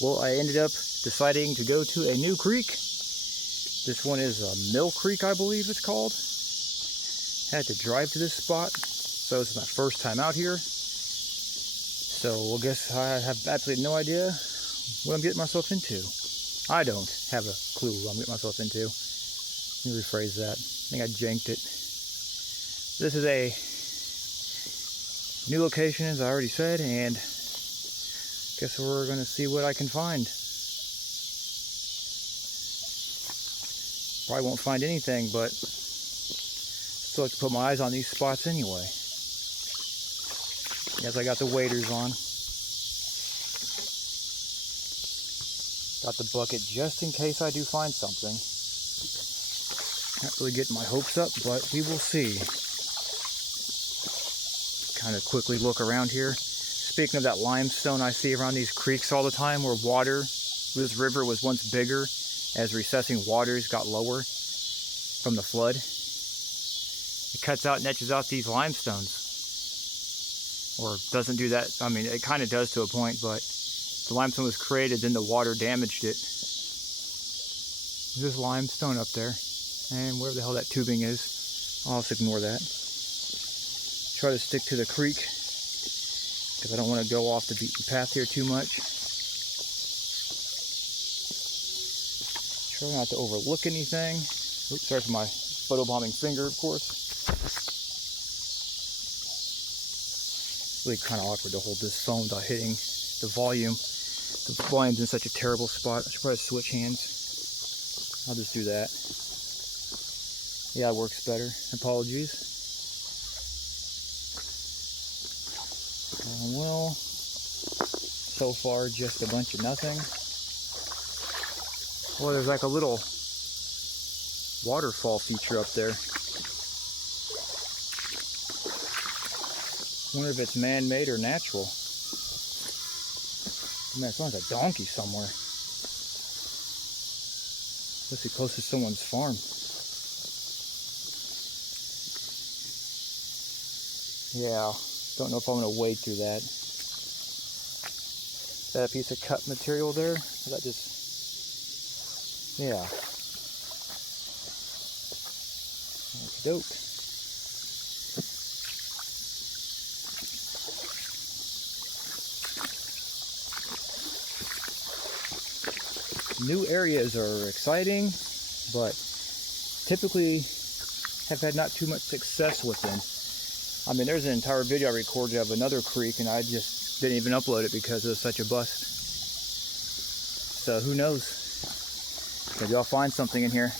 Well, I ended up deciding to go to a new creek. This one is Mill Creek, I believe it's called. Had to drive to this spot, so this is my first time out here. So I guess I have absolutely no idea what I'm getting myself into. I don't have a clue what I'm getting myself into. Let me rephrase that. I think I janked it. This is a new location, as I already said, and guess we're gonna see what I can find. Probably won't find anything, but still like to put my eyes on these spots anyway. Yes, I got the waders on. Got the bucket just in case I do find something. Not really getting my hopes up, but we will see. Kind of quickly look around here. Speaking of that limestone I see around these creeks all the time, where water, this river was once bigger as recessing waters got lower from the flood. It cuts out and etches out these limestones. Or doesn't do that. I mean, it kind of does to a point, but the limestone was created, then the water damaged it. There's limestone up there, and where the hell that tubing is, I'll just ignore that. Try to stick to the creek, because I don't want to go off the beaten path here too much. Try not to overlook anything. Oops, sorry for my photobombing finger, of course. Really kind of awkward to hold this phone without hitting the volume. The volume's in such a terrible spot. I should probably switch hands. I'll just do that. Yeah, it works better. Apologies. Well, so far just a bunch of nothing. Well, there's like a little waterfall feature up there. Wonder if it's man-made or natural. Man, it sounds like a donkey somewhere. Must be close to someone's farm. Yeah, don't know if I'm gonna wade through that. Is that a piece of cut material there? Is that just... yeah. Okey-doke. New areas are exciting, but typically have had not too much success with them. I mean, there's an entire video I recorded of another creek, and I just didn't even upload it because it was such a bust. So who knows? Maybe I'll find something in here.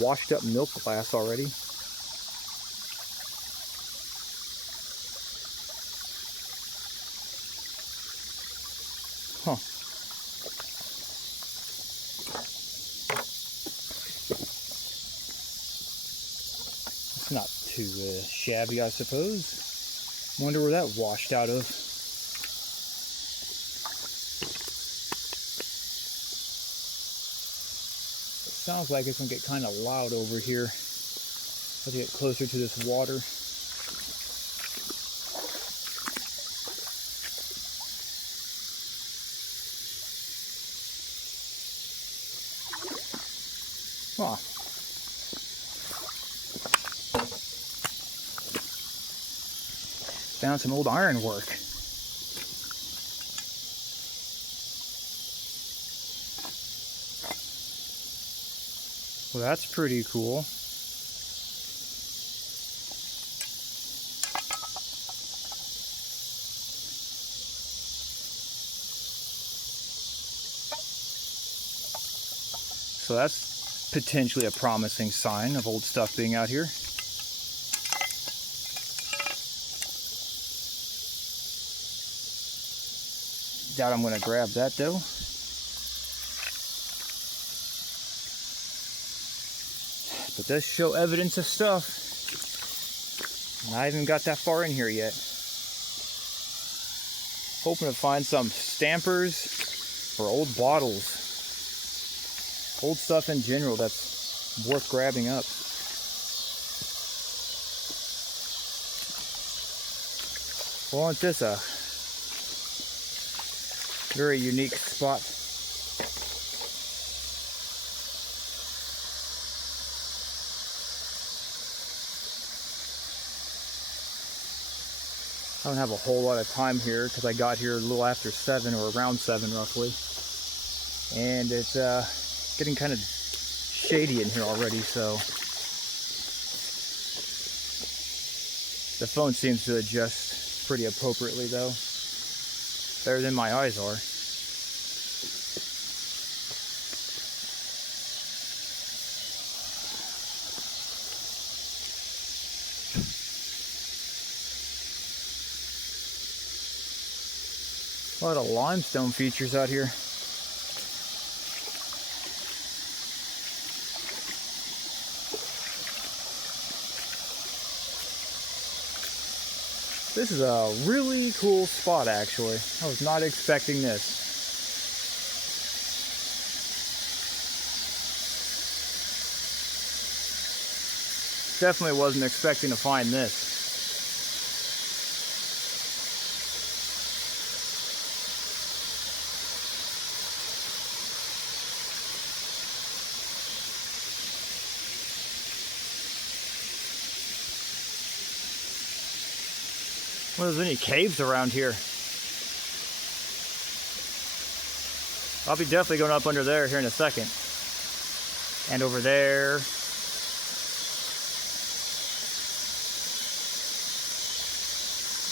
Washed up milk glass already. Huh. It's not too shabby, I suppose. Wonder where that washed out of. Sounds like it's gonna get kind of loud over here as I get closer to this water. Huh. Found some old ironwork. Well, that's pretty cool. So that's potentially a promising sign of old stuff being out here. Doubt I'm going to grab that though. But does show evidence of stuff. And I haven't got that far in here yet. Hoping to find some stampers or old bottles. Old stuff in general that's worth grabbing up. Well, isn't this a Very unique spot. I don't have a whole lot of time here because I got here a little after 7 or around 7 roughly. And it's getting kind of shady in here already, so the phone seems to adjust pretty appropriately though. Better than my eyes are. A lot of limestone features out here. This is a really cool spot actually. I was not expecting this. Definitely wasn't expecting to find this. Well, there's any caves around here. I'll be definitely going up under there here in a second. And over there.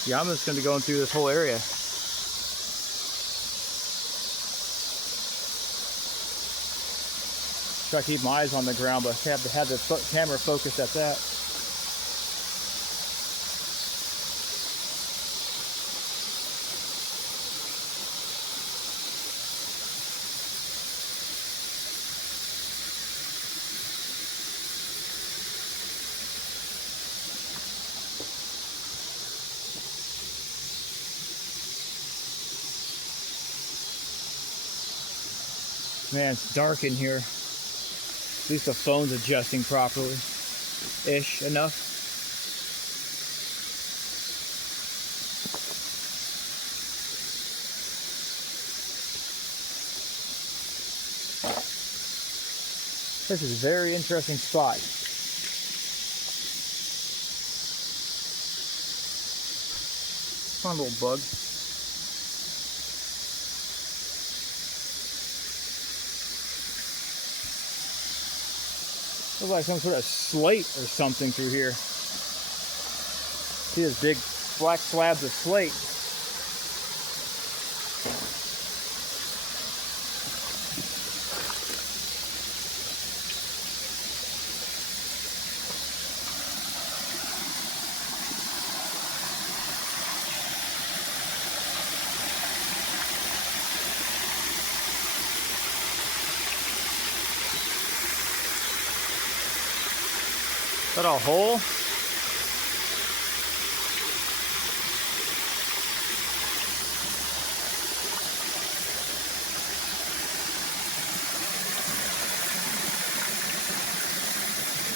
Yeah, I'm just going to be going through this whole area. Try to keep my eyes on the ground, but I have to have the camera focused at that. Man, it's dark in here. At least the phone's adjusting properly-ish enough. This is a very interesting spot. Fun little bug. Looks like some sort of slate or something through here. See those big black slabs of slate. Is that a hole?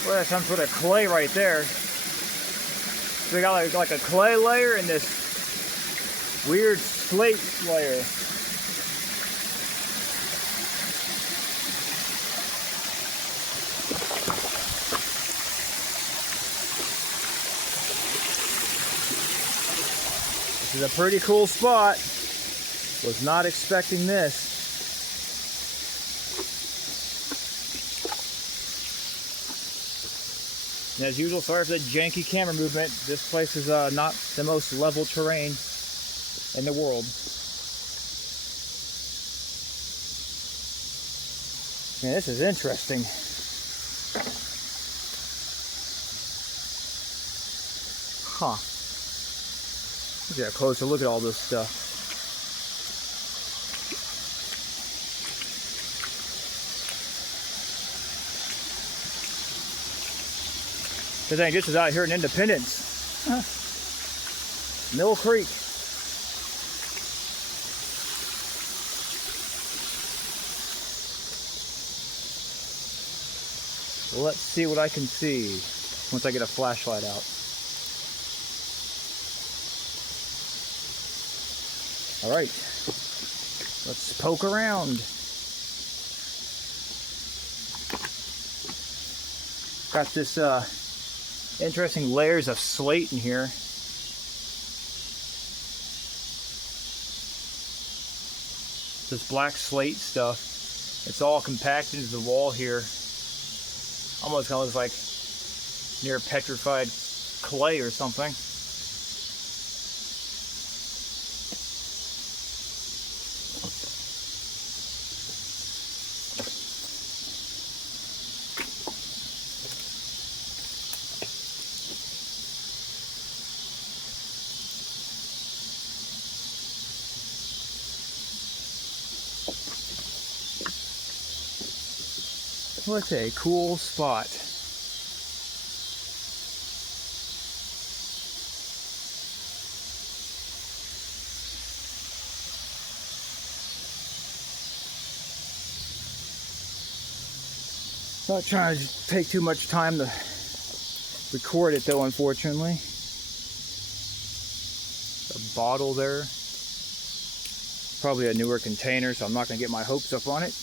Well, that's some sort of clay right there. So we got like a clay layer and this weird slate layer. This is a pretty cool spot. Was not expecting this. And as usual, sorry for the janky camera movement. This place is not the most level terrain in the world. Man, this is interesting. Huh. Let's get a closer look at all this stuff. This thing just is out here in Independence. Huh. Mill Creek. Well, let's see what I can see once I get a flashlight out. All right. Let's poke around. Got this interesting layers of slate in here. This black slate stuff. It's all compacted into the wall here. Almost kind of looks like near petrified clay or something. What a cool spot. Not trying to take too much time to record it though, unfortunately. A bottle there. Probably a newer container, so I'm not going to get my hopes up on it.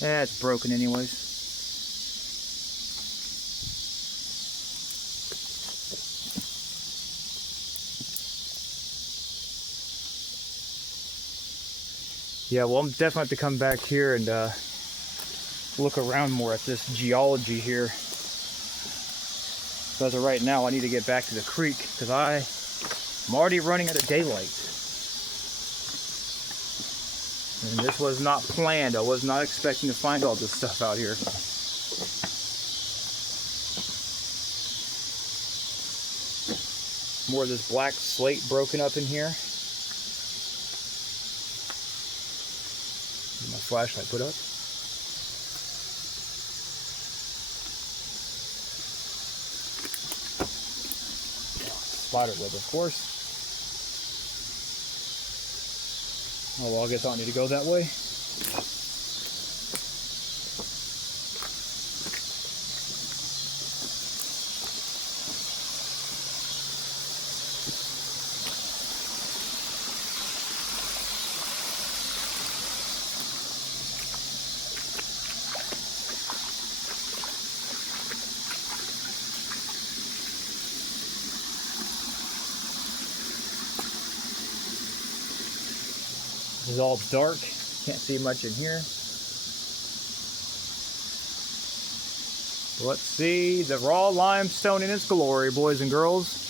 Yeah, it's broken anyways. Yeah, well, I'm definitely have to come back here and look around more at this geology here. So as of right now, I need to get back to the creek because I'm already running out of daylight. And this was not planned. I was not expecting to find all this stuff out here. More of this black slate broken up in here. Get my flashlight put up. Spider web, of course. Oh well, I guess I don't need to go that way. This is all dark, can't see much in here. Let's see the raw limestone in its glory, boys and girls.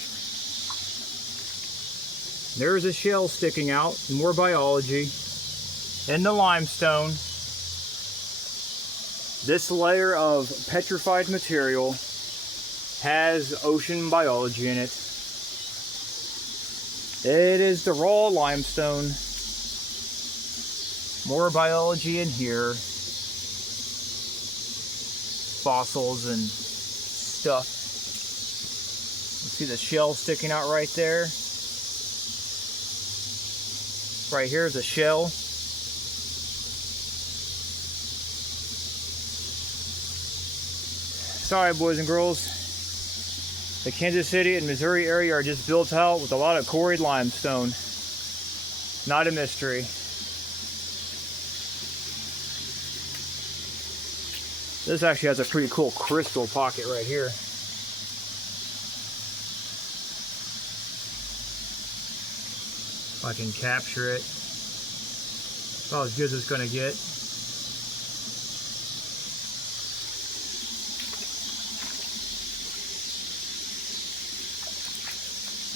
There's a shell sticking out, more biology. In the limestone, this layer of petrified material has ocean biology in it. It is the raw limestone. More biology in here. Fossils and stuff. You see the shell sticking out right there? Right here is a shell. Sorry, boys and girls. The Kansas City and Missouri area are just built out with a lot of quarried limestone. Not a mystery. This actually has a pretty cool crystal pocket right here. If I can capture it. About as good as it's going to get.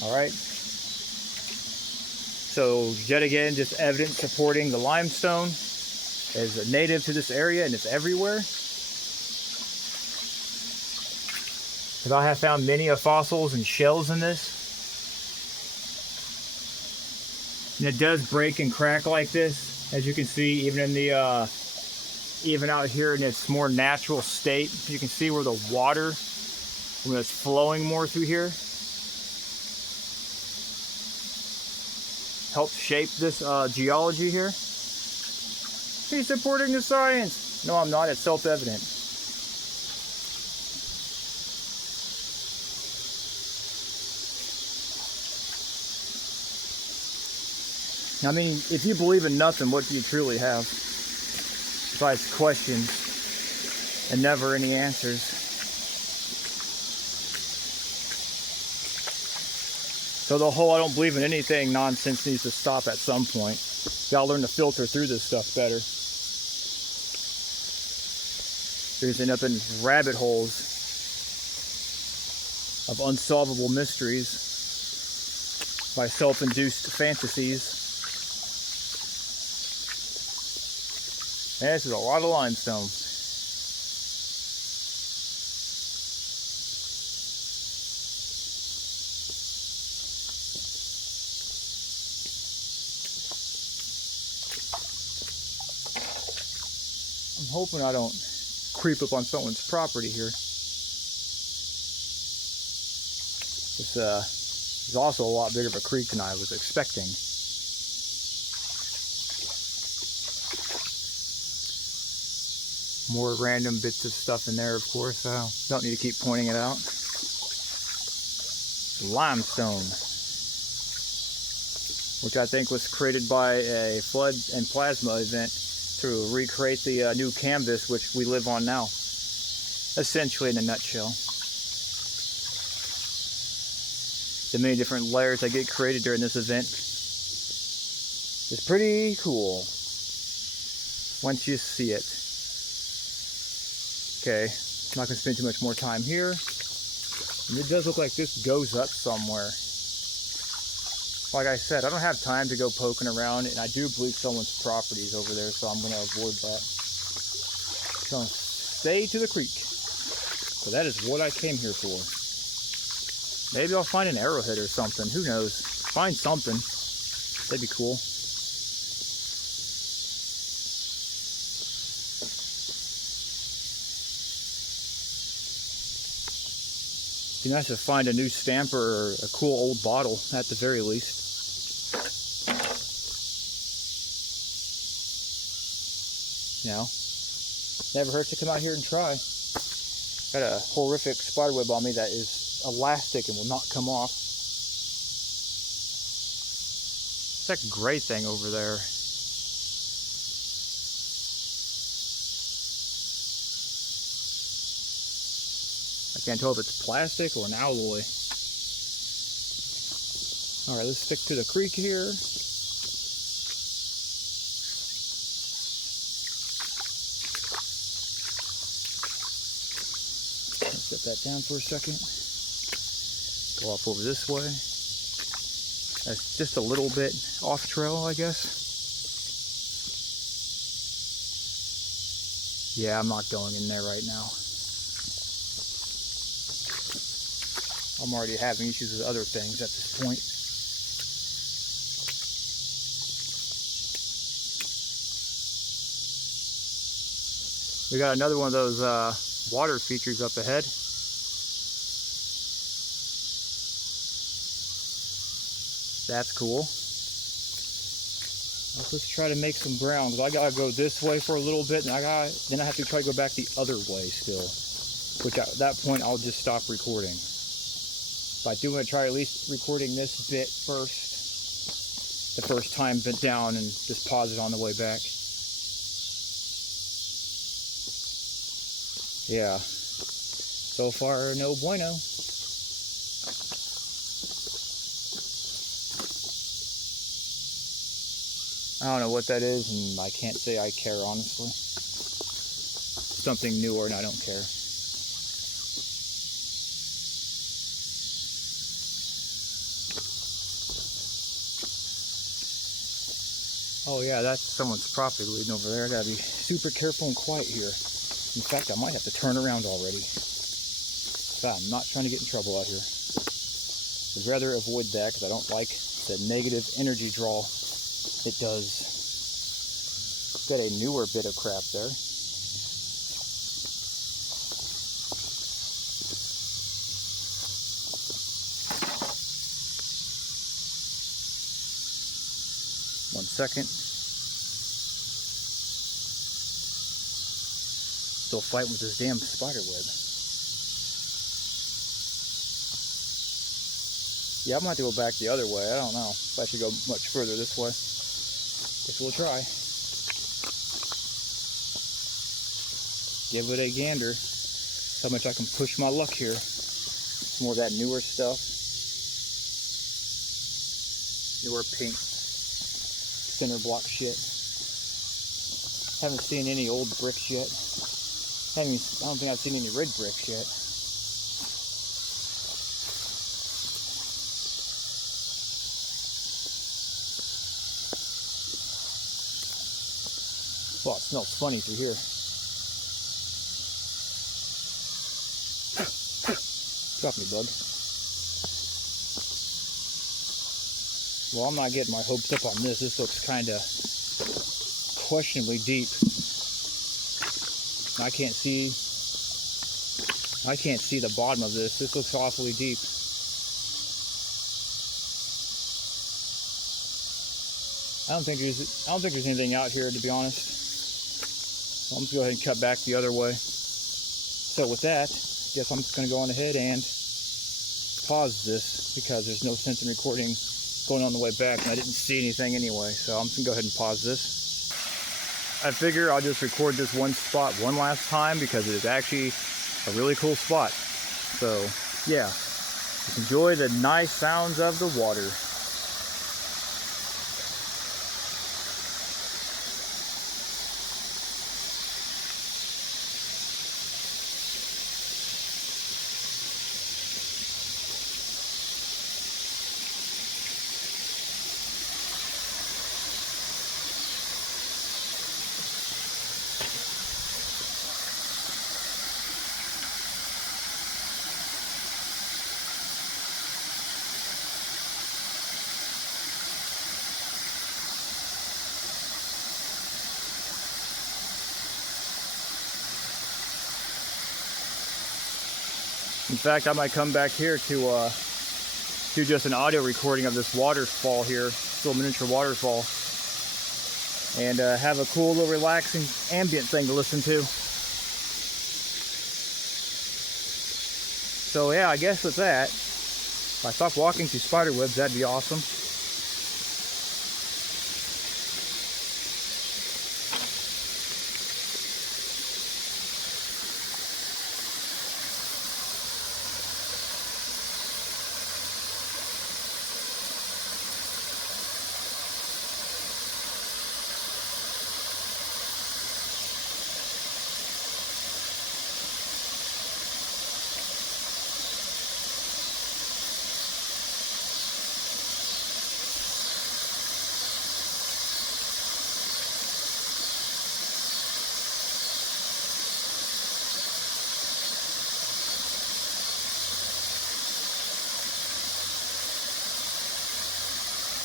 Alright. So yet again, just evidence supporting the limestone is native to this area and it's everywhere. Because I have found many fossils and shells in this. And it does break and crack like this, as you can see, even in the even out here in its more natural state. You can see where the water, when it's flowing more through here, helps shape this geology here. He's supporting the science. No, I'm not. It's self-evident. I mean, if you believe in nothing, what do you truly have? Besides questions and never any answers. So the whole I don't believe in anything nonsense needs to stop at some point. Gotta learn to filter through this stuff better. You're gonna end up in rabbit holes of unsolvable mysteries by self-induced fantasies. And this is a lot of limestone. I'm hoping I don't creep up on someone's property here. This is also a lot bigger of a creek than I was expecting. More random bits of stuff in there, of course. I don't need to keep pointing it out. Limestone, which I think was created by a flood and plasma event to recreate the new canvas which we live on now. Essentially, in a nutshell. The many different layers that get created during this event is pretty cool once you see it. Okay, I'm not going to spend too much more time here. And it does look like this goes up somewhere. Like I said, I don't have time to go poking around, and I do believe someone's property is over there, so I'm going to avoid that. So stay to the creek. So that is what I came here for. Maybe I'll find an arrowhead or something. Who knows? Find something. That'd be cool. It'd be nice to find a new stamp or a cool old bottle at the very least. Now, never hurts to come out here and try. Got a horrific spiderweb on me that is elastic and will not come off. It's that gray thing over there. I can't tell if it's plastic or an alloy. Alright, let's stick to the creek here. Set that down for a second. Go off over this way. That's just a little bit off trail, I guess. Yeah, I'm not going in there right now. I'm already having issues with other things at this point. We got another one of those water features up ahead. That's cool. Let's try to make some ground. I gotta go this way for a little bit, and then I have to try to go back the other way still. Which at that point I'll just stop recording. But I do want to try at least recording this bit first. The first time bent down and just pause it on the way back. Yeah. So far, no bueno. I don't know what that is, and I can't say I care, honestly. Something newer, and I don't care. Oh yeah, that's someone's property leading over there. I gotta be super careful and quiet here. In fact, I might have to turn around already. But I'm not trying to get in trouble out here. I'd rather avoid that because I don't like the negative energy draw it does. Got a newer bit of crap there. One second. Still fighting with this damn spider web. Yeah, I'm gonna have to go back the other way. I don't know if I should go much further this way. Guess we'll try. Give it a gander. How much I can push my luck here. More of that newer stuff. Newer pink cinder block shit. Haven't seen any old bricks yet. I don't think I've seen any red bricks yet. Well, it smells funny through here. Drop me, bud. Well, I'm not getting my hopes up on this. This looks kind of questionably deep. I can't see the bottom of this. This looks awfully deep. I don't think there's anything out here, to be honest. So I'm just going to go ahead and cut back the other way. So with that, I guess I'm just going to go on ahead and pause this because there's no sense in recording going on the way back, and I didn't see anything anyway. So I'm just going to go ahead and pause this. I figure I'll just record this one spot one last time because it is actually a really cool spot. So yeah, just enjoy the nice sounds of the water. In fact, I might come back here to do just an audio recording of this waterfall here, this little miniature waterfall, and have a cool little relaxing ambient thing to listen to. So yeah, I guess with that, if I stop walking through spider webs, that'd be awesome.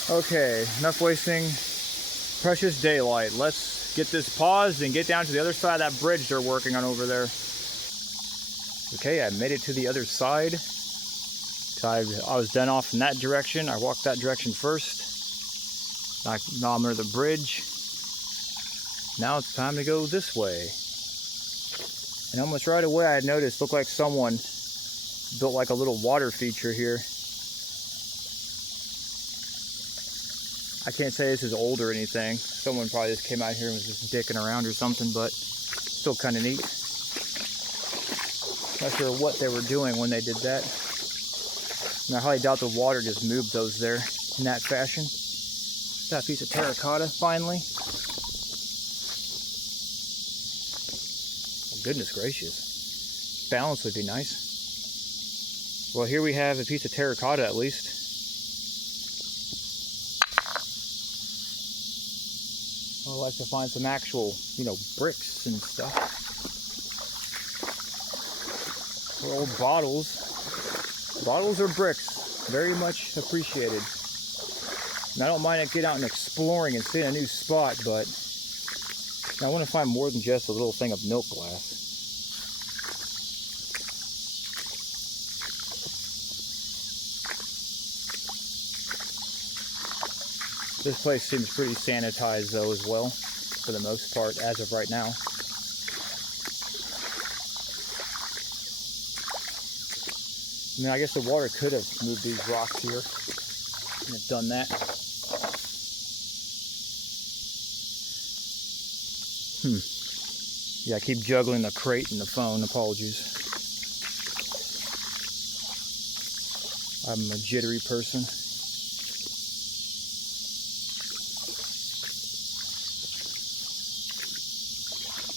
Okay, enough wasting precious daylight. Let's get this paused and get down to the other side of that bridge they're working on over there. Okay, I made it to the other side. I was done off in that direction. I walked that direction first. Now I'm under the bridge. Now it's time to go this way. And almost right away I noticed, looked like someone built like a little water feature here. I can't say this is old or anything. Someone probably just came out here and was just dicking around or something, but still kind of neat. Not sure what they were doing when they did that. And I highly doubt the water just moved those there in that fashion. That piece of terracotta, finally. Oh, goodness gracious. Balance would be nice. Well, here we have a piece of terracotta at least. I like to find some actual, bricks and stuff. Or old bottles. Bottles or bricks, very much appreciated. And I don't mind getting out and exploring and seeing a new spot, but I want to find more than just a little thing of milk glass. This place seems pretty sanitized though as well, for the most part, as of right now. I mean, I guess the water could have moved these rocks here and have done that. Yeah, I keep juggling the crate and the phone. Apologies. I'm a jittery person.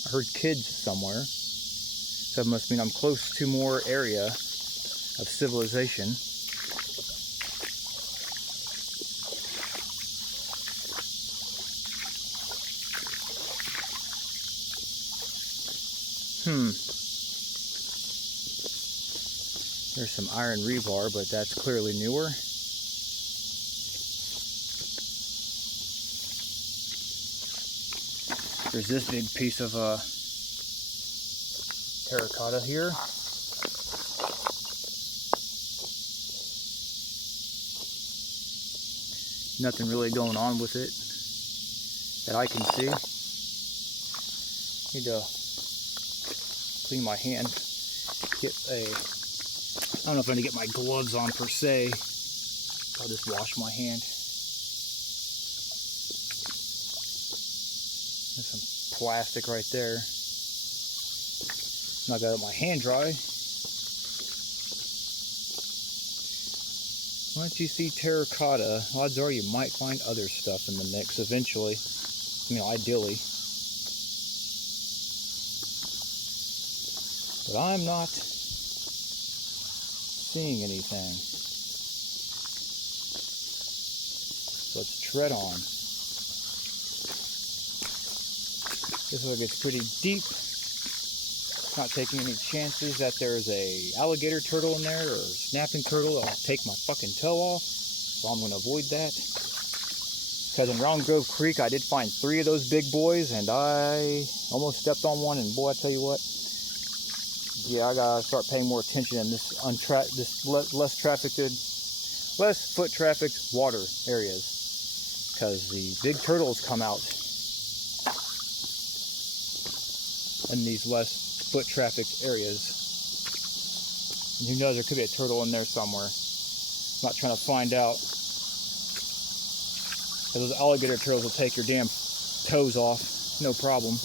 I heard kids somewhere. So that must mean I'm close to more area of civilization. There's some iron rebar, but that's clearly newer. There's this big piece of terracotta here. Nothing really going on with it that I can see. Need to clean my hand. I don't know if I need to get my gloves on per se. I'll just wash my hand. There's some plastic right there. Now I got my hand dry. Once you see terracotta, odds are you might find other stuff in the mix eventually. You know, ideally. But I'm not seeing anything. So let's tread on. This one gets pretty deep. Not taking any chances that there's a alligator turtle in there or a snapping turtle. I'll take my fucking toe off. So I'm going to avoid that. Because in Round Grove Creek I did find 3 of those big boys and I almost stepped on one, and boy, I tell you what. Yeah, I gotta start paying more attention in this less foot trafficked water areas, because the big turtles come out in these less foot trafficked areas. And who knows, there could be a turtle in there somewhere. I'm not trying to find out, because those alligator turtles will take your damn toes off, no problem.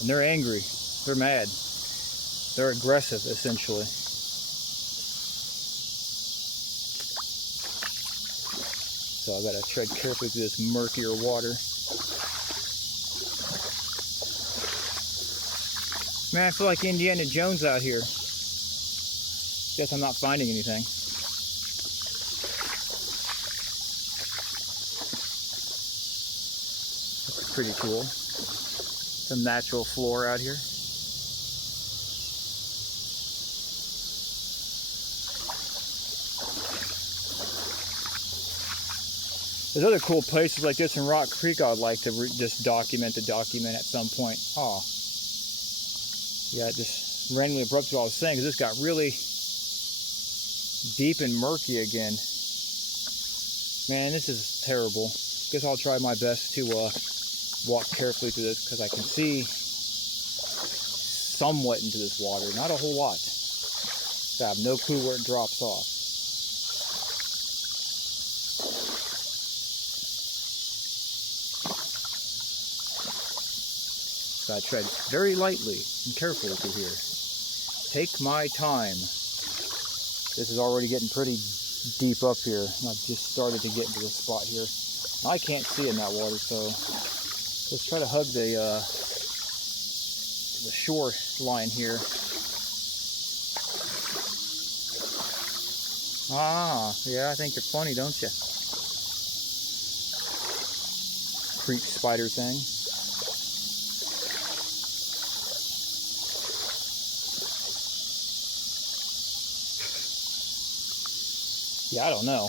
And they're angry, they're mad, they're aggressive essentially. So I gotta tread carefully through this murkier water. Man, I feel like Indiana Jones out here. Guess I'm not finding anything. That's pretty cool. Some natural flora out here. There's other cool places like this in Rock Creek I would like to just document at some point. Oh, yeah, it just randomly abrupted what I was saying, because this got really deep and murky again. Man, this is terrible. Guess I'll try my best to walk carefully through this, because I can see somewhat into this water, not a whole lot. So I have no clue where it drops off. So I tread very lightly and carefully through here. Take my time. This is already getting pretty deep up here. I've just started to get into this spot here. I can't see in that water, so let's try to hug the shore line here. Ah, yeah, I think you're funny, don't you? Creep spider thing. Yeah, I don't know.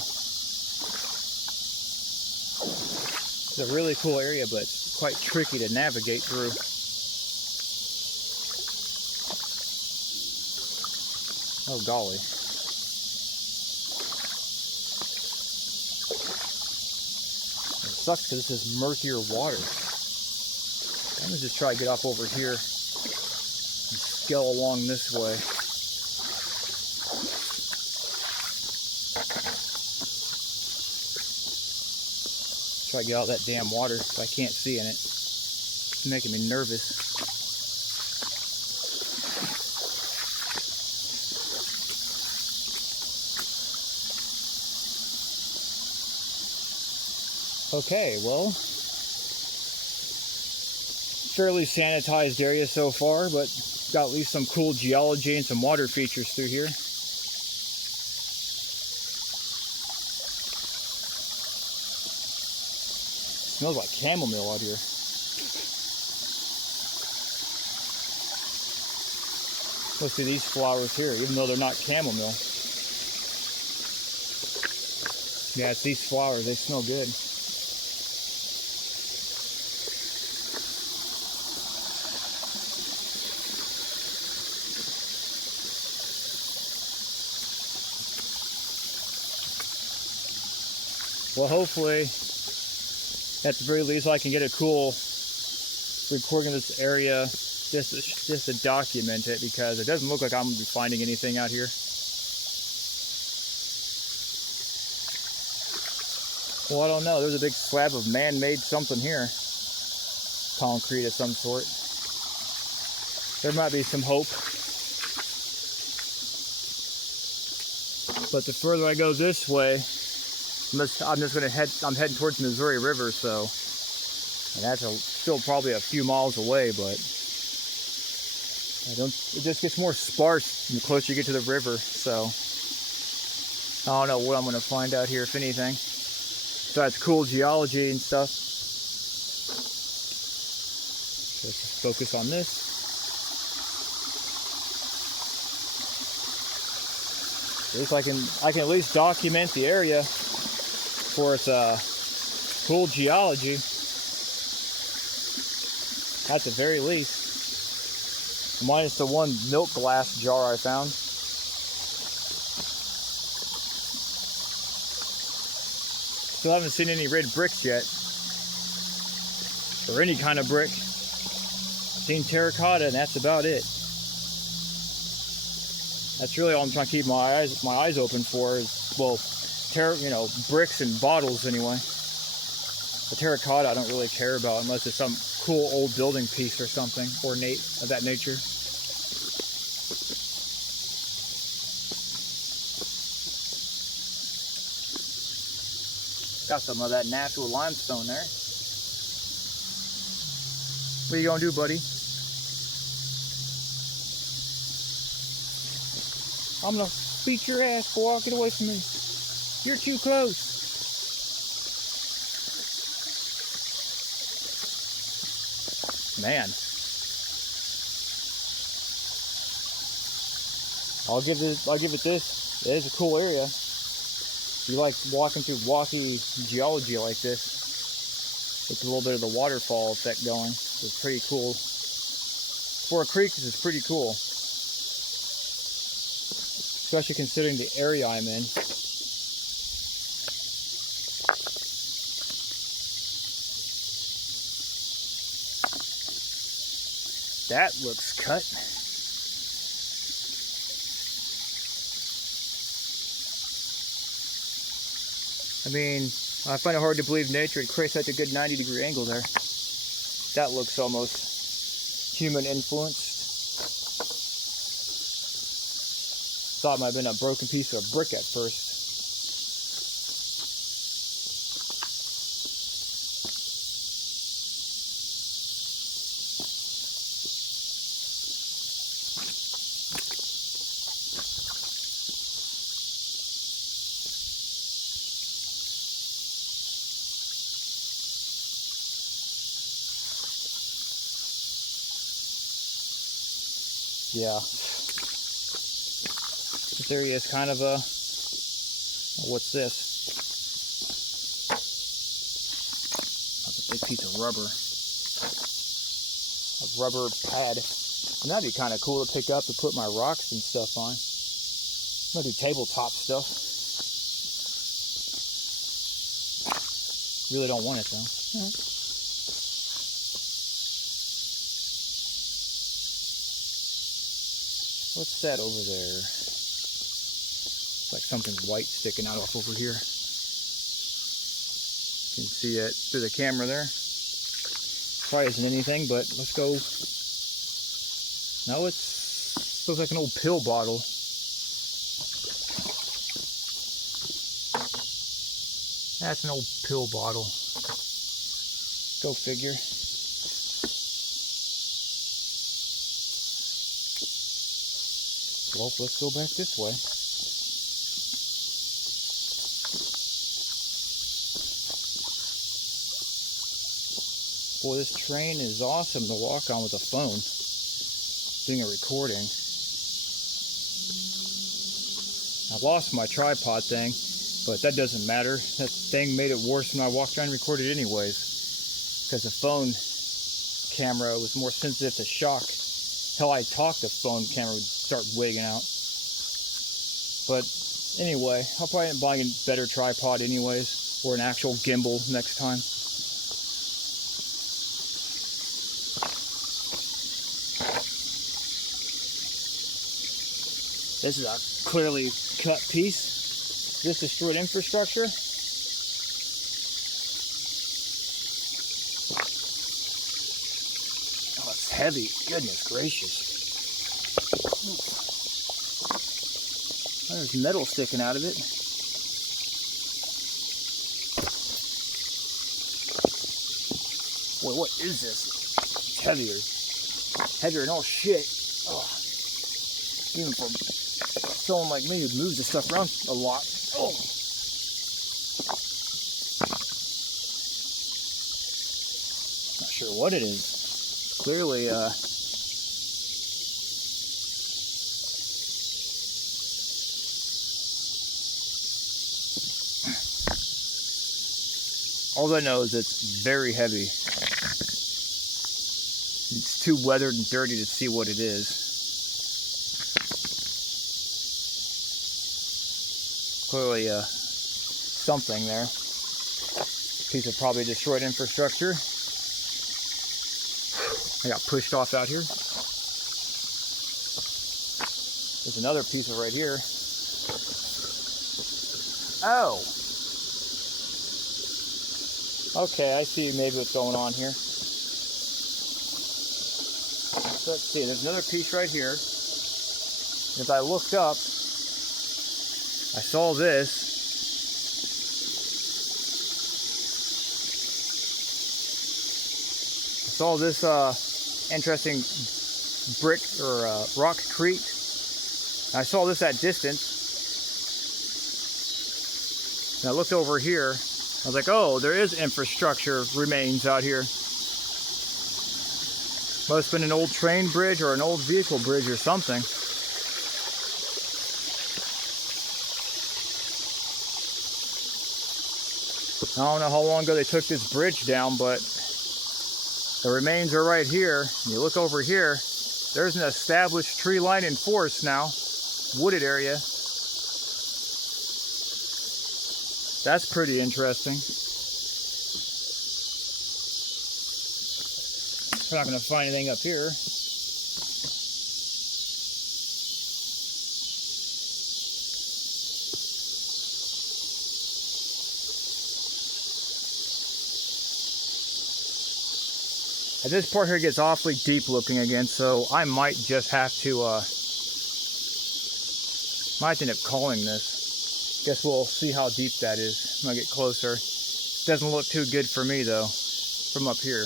It's a really cool area, but it's quite tricky to navigate through. Oh, golly. It sucks because this is murkier water. I'm going to just try to get up over here and scale along this way. Try to get all that damn water so I can't see in it. It's making me nervous. Okay, well, fairly sanitized area so far, but got at least some cool geology and some water features through here. Smells like chamomile out here. Let's see these flowers here, even though they're not chamomile. Yeah, it's these flowers, they smell good. Well, hopefully, at the very least, I can get a cool recording of this area just to document it, because it doesn't look like I'm going to be finding anything out here. Well, I don't know. There's a big slab of man-made something here. Concrete of some sort. There might be some hope. But the further I go this way, I'm just going to I'm heading towards the Missouri River, so, and that's still probably a few miles away, but it just gets more sparse the closer you get to the river, so I don't know what I'm going to find out here, if anything. Besides cool geology and stuff. So let's just focus on this. At least I can at least document the area for its cool geology. At the very least. Minus the one milk glass jar I found. Still haven't seen any red bricks yet. Or any kind of brick. Seen terracotta, and that's about it. That's really all I'm trying to keep my eyes open for is, well, bricks and bottles anyway. The terracotta I don't really care about unless it's some cool old building piece or something ornate of that nature. Got some of that natural limestone there. What are you gonna do, buddy? I'm gonna beat your ass, boy. Get away from me. You're too close. Man. I'll give it this. It is a cool area. If you like walking through walky geology like this, with a little bit of the waterfall effect going, it's pretty cool. For a creek, this is pretty cool. Especially considering the area I'm in. That looks cut. I mean, I find it hard to believe nature creates such a good 90-degree angle there. That looks almost human influenced. Thought it might have been a broken piece of brick at first. Yeah. This area is kind of a, what's this? That's a big piece of rubber. A rubber pad. And that'd be kind of cool to pick up to put my rocks and stuff on. I'm gonna do tabletop stuff. Really don't want it though. All right. What's that over there? It's like something white sticking out off over here. You can see it through the camera there. Probably isn't anything, but let's go. No, it's looks like an old pill bottle. That's an old pill bottle. Go figure. Well, let's go back this way. Boy, this train is awesome to walk on with a phone, doing a recording. I lost my tripod thing, but that doesn't matter. That thing made it worse when I walked around and recorded anyways, because the phone camera was more sensitive to shock. Hell, I talked, the phone camera would start wigging out. But anyway, I'll probably end up buying a better tripod anyways, or an actual gimbal next time. This is a clearly cut piece. This destroyed infrastructure. Oh, it's heavy. Goodness gracious. Oh, there's metal sticking out of it. Boy, what is this? It's heavier. Heavier than all shit. Oh. Even for someone like me who moves the stuff around a lot. Oh. Not sure what it is. Clearly, all I know is it's very heavy. It's too weathered and dirty to see what it is. Clearly something there. Piece of probably destroyed infrastructure. I got pushed off out here. There's another piece of right here. Oh! Okay, I see maybe what's going on here. So let's see, there's another piece right here. As I looked up, I saw this. I saw this interesting brick or rock crete. I saw this at distance. And I looked over here. I was like, oh, there is infrastructure remains out here. Must have been an old train bridge or an old vehicle bridge or something. I don't know how long ago they took this bridge down, but the remains are right here. You look over here, there's an established tree line in force now, wooded area. That's pretty interesting. We're not going to find anything up here. And this part here gets awfully deep looking again, so I might just have to, might end up calling this. Guess we'll see how deep that is when I get closer. Doesn't look too good for me though, from up here.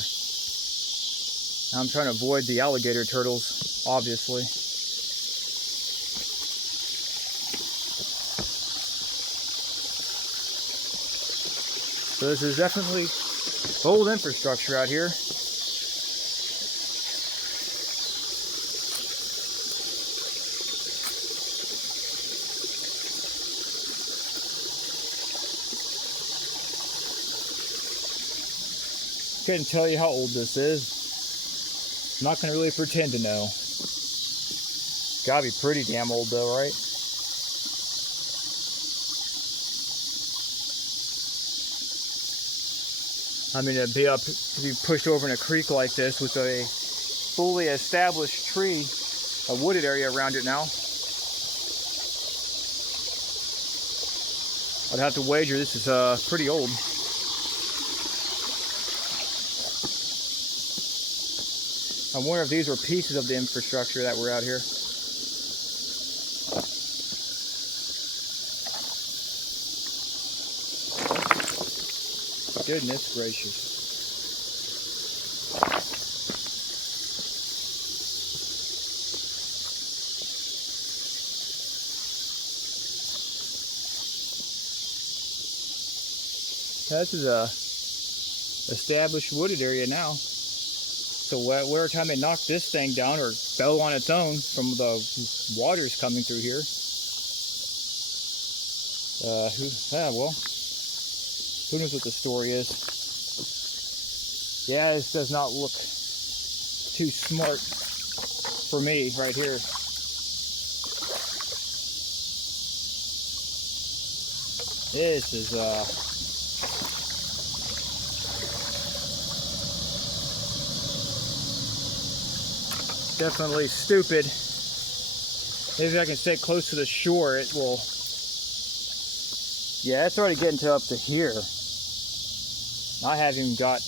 I'm trying to avoid the alligator turtles, obviously. So this is definitely old infrastructure out here. Couldn't tell you how old this is. I'm not going to really pretend to know. Gotta be pretty damn old though, right? I mean, to be pushed over in a creek like this with a fully established tree, a wooded area around it now. I'd have to wager this is pretty old. I wonder if these were pieces of the infrastructure that were out here. Goodness gracious. This is a established wooded area now. So whatever time they knock this thing down or fell on its own from the waters coming through here. Well, who knows what the story is. Yeah, this does not look too smart for me right here. This is definitely stupid. Maybe if I can stay close to the shore, it will. Yeah, it's already getting to up to here. I haven't even got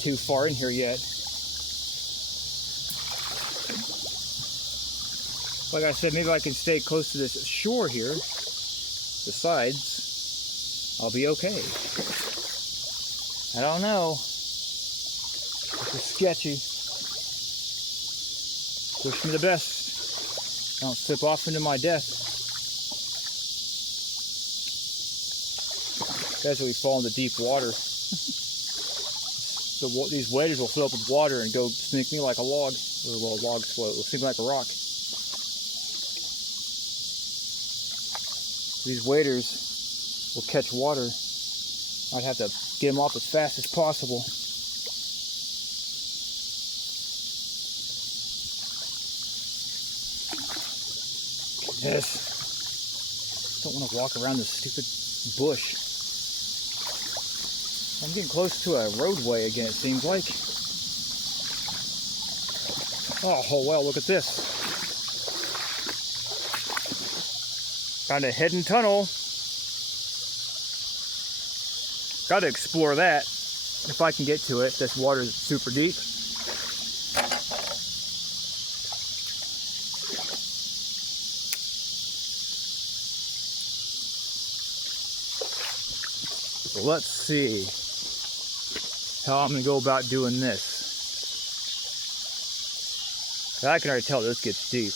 too far in here yet. Like I said, maybe I can stay close to this shore here, the sides. I'll be okay. I don't know. This is sketchy. Wish me the best. I don't slip off into my death. Especially if we fall into deep water. These waders will fill up with water and go sneak me like a log. Or a little log float. It'll sneak me like a rock. These waders will catch water. I'd have to get them off as fast as possible. Yes. Don't want to walk around this stupid bush. I'm getting close to a roadway again, it seems like. Oh well, look at this. Found a hidden tunnel. Got to explore that if I can get to it. This water is super deep. So let's see how I'm going to go about doing this. I can already tell this gets deep.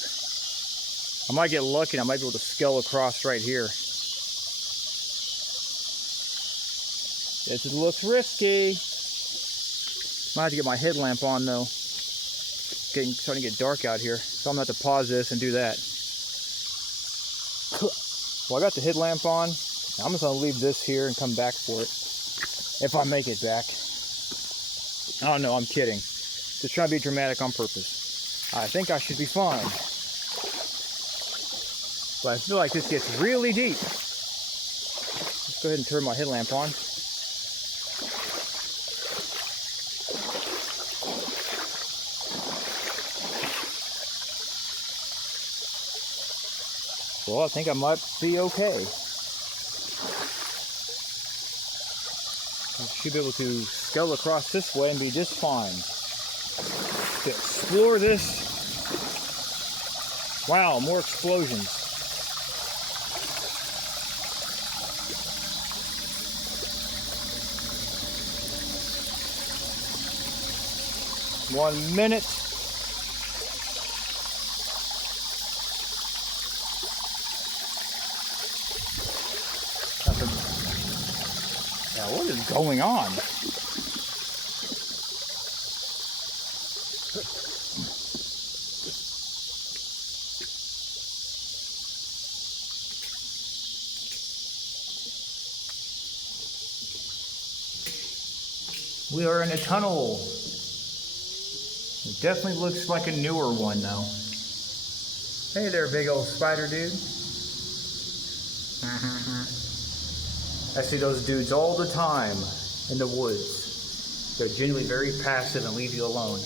I might get lucky and I might be able to scale across right here. This looks risky. Might have to get my headlamp on though. It's starting to get dark out here, so I'm going to have to pause this and do that. Well, I got the headlamp on. I'm just going to leave this here and come back for it. If I make it back. Oh no, I'm kidding. Just trying to be dramatic on purpose. I think I should be fine. But I feel like this gets really deep. Let's go ahead and turn my headlamp on. Well, I think I might be okay. I should be able to scale across this way and be just fine. To explore this. Wow, more explosions. One minute. Now, what is going on? We are in a tunnel. It definitely looks like a newer one though. Hey there, big old spider dude. I see those dudes all the time in the woods. They're generally very passive and leave you alone.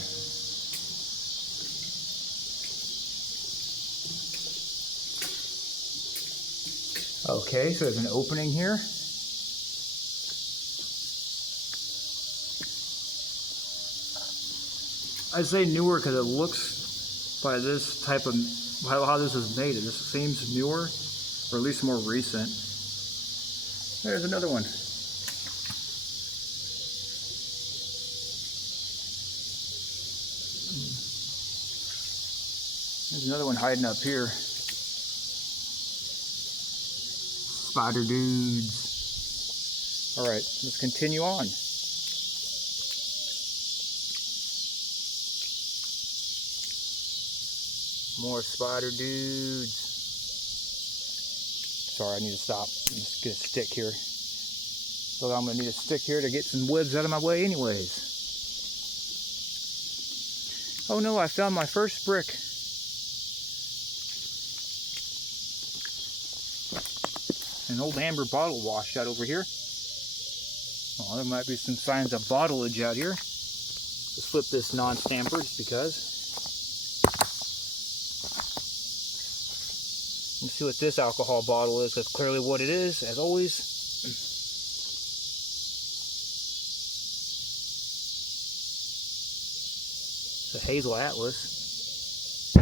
Okay, so there's an opening here. I say newer because it looks by this type of, how this is made. It just seems newer, or at least more recent. There's another one. There's another one hiding up here. Spider dudes. All right, let's continue on. More spider dudes. Sorry, I need to stop. Let's get a stick here. So I'm gonna need a stick here to get some webs out of my way anyways. Oh no, I found my first brick. An old amber bottle washed out over here. Oh, there might be some signs of bottlage out here. Let's flip this non-stamper just because. Let's see what this alcohol bottle is. That's clearly what it is, as always. It's a Hazel Atlas.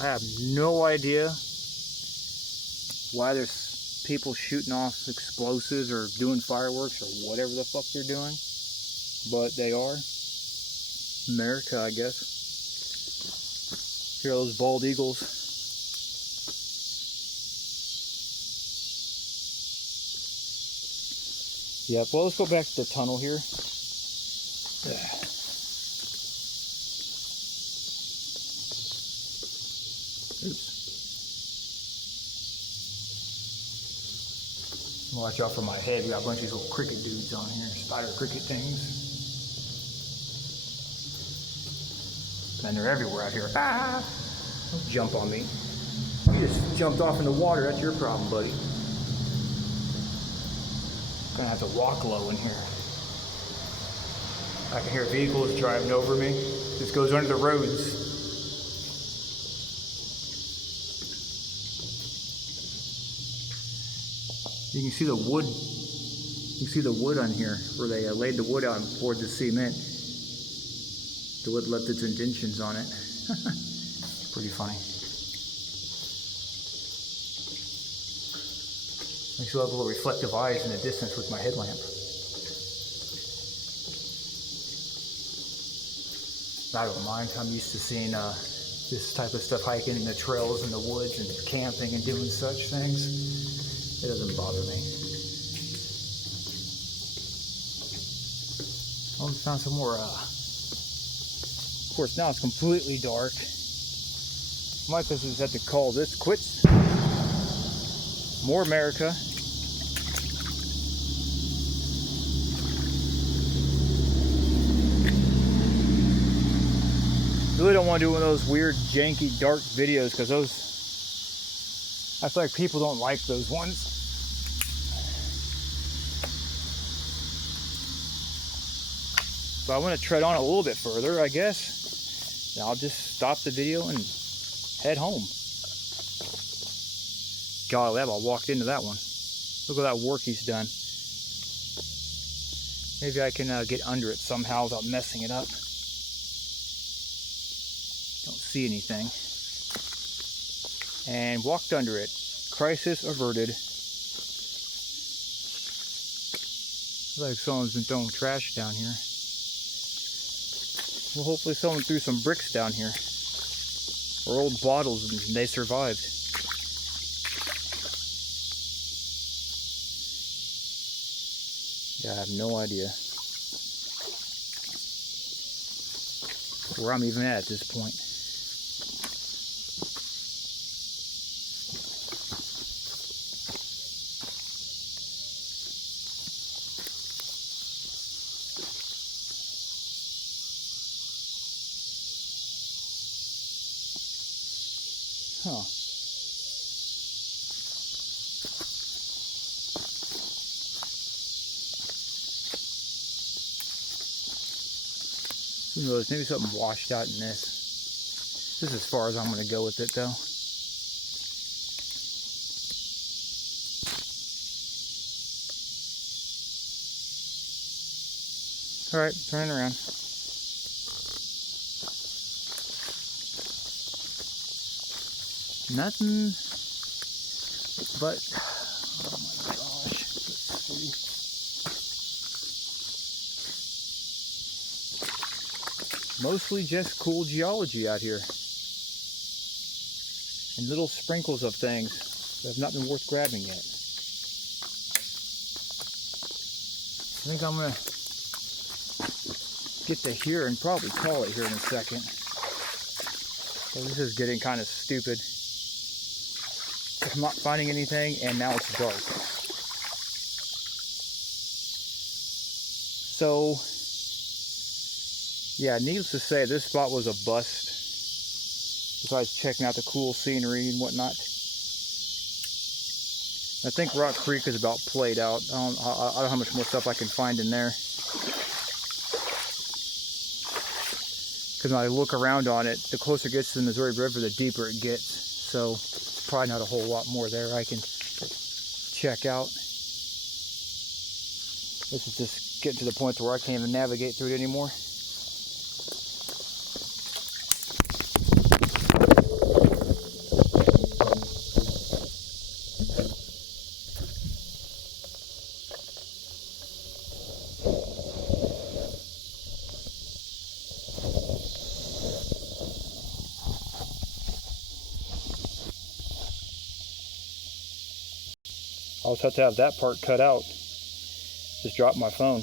I have no idea why there's people shooting off explosives or doing fireworks or whatever the fuck they're doing, but they are. America, I guess. Here are those bald eagles. Yep, well, let's go back to the tunnel here. Oops. Watch out for my head. We got a bunch of these little cricket dudes on here, spider cricket things. And they're everywhere out here. Ah! Don't jump on me. You just jumped off in the water. That's your problem, buddy. Gonna have to walk low in here. I can hear vehicles driving over me. This goes under the roads. You can see the wood. You can see the wood on here where they laid the wood out and poured the cement. The wood left its indentions on it. It's pretty funny. Makes you have little reflective eyes in the distance with my headlamp. I don't mind. I'm used to seeing this type of stuff, hiking in the trails in the woods and camping and doing such things. It doesn't bother me. Oh, we found some more. Of course, now it's completely dark. Might just have to call this quits. More America. Really don't want to do one of those weird, janky, dark videos because those, I feel like people don't like those ones. But I want to tread on a little bit further, I guess. And I'll just stop the video and head home. Golly, I walked into that one. Look at that work he's done. Maybe I can get under it somehow without messing it up. Don't see anything. And walked under it. Crisis averted. Looks like someone's been throwing trash down here. Well, hopefully someone threw some bricks down here. Or old bottles and they survived. Yeah, I have no idea where I'm even at this point. Huh. Who knows, maybe something washed out in this. This is as far as I'm going to go with it though. All right, turning around. Nothing but, oh my gosh, let's see. Mostly just cool geology out here. And little sprinkles of things that have not been worth grabbing yet. I think I'm gonna get to here and probably call it here in a second. So this is getting kind of stupid. I'm not finding anything, and now it's dark. So, yeah, needless to say, this spot was a bust. Besides checking out the cool scenery and whatnot. I think Rock Creek is about played out. I don't know how much more stuff I can find in there. Because when I look around on it, the closer it gets to the Missouri River, the deeper it gets. So, probably not a whole lot more there I can check out. This is just getting to the point where I can't even navigate through it anymore. I'll just have to have that part cut out. Just dropped my phone.